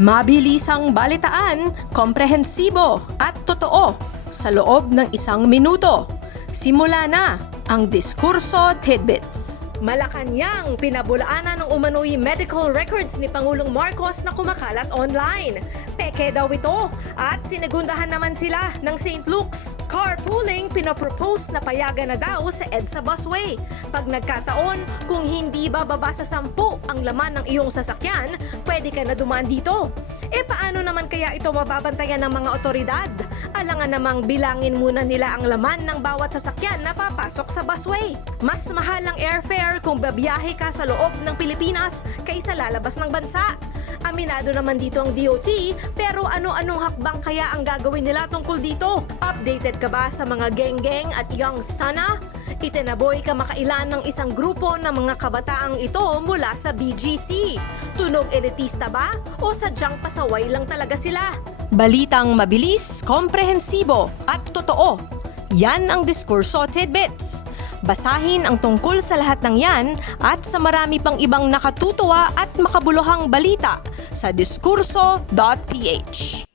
Mabilisang balitaan, komprehensibo at totoo sa loob ng 1 minuto. Simula na ang Diskurso Tidbits. Malacanang, pinabulaanan ng umano'y medical records ni Pangulong Marcos na kumakalat online. Peke daw ito at sinigundahan naman sila ng St. Luke's. Carpooling, pinapropose na payagan na daw sa EDSA busway. Pag nagkataon, kung hindi bababa sa 10 ang laman ng iyong sasakyan, pwede ka na dumaan dito. Paano naman kaya ito mababantayan ng mga otoridad? Alangan namang bilangin muna nila ang laman ng bawat sasakyan na papasok sa busway. Mas mahal ang airfare kung babiyahe ka sa loob ng Pilipinas kaysa lalabas ng bansa. Aminado naman dito ang DOT, pero ano-anong hakbang kaya ang gagawin nila tungkol dito? Updated ka ba sa mga geng-geng at young stana? Itinaboy kamakailan ng isang grupo ng mga kabataang ito mula sa BGC. Tunog elitista ba o sadyang pasaway lang talaga sila? Balitang mabilis, komprehensibo at totoo. Yan ang Diskurso Tidbits. Basahin ang tungkol sa lahat ng yan at sa marami pang ibang nakatutuwa at makabuluhang balita sa diskurso.ph.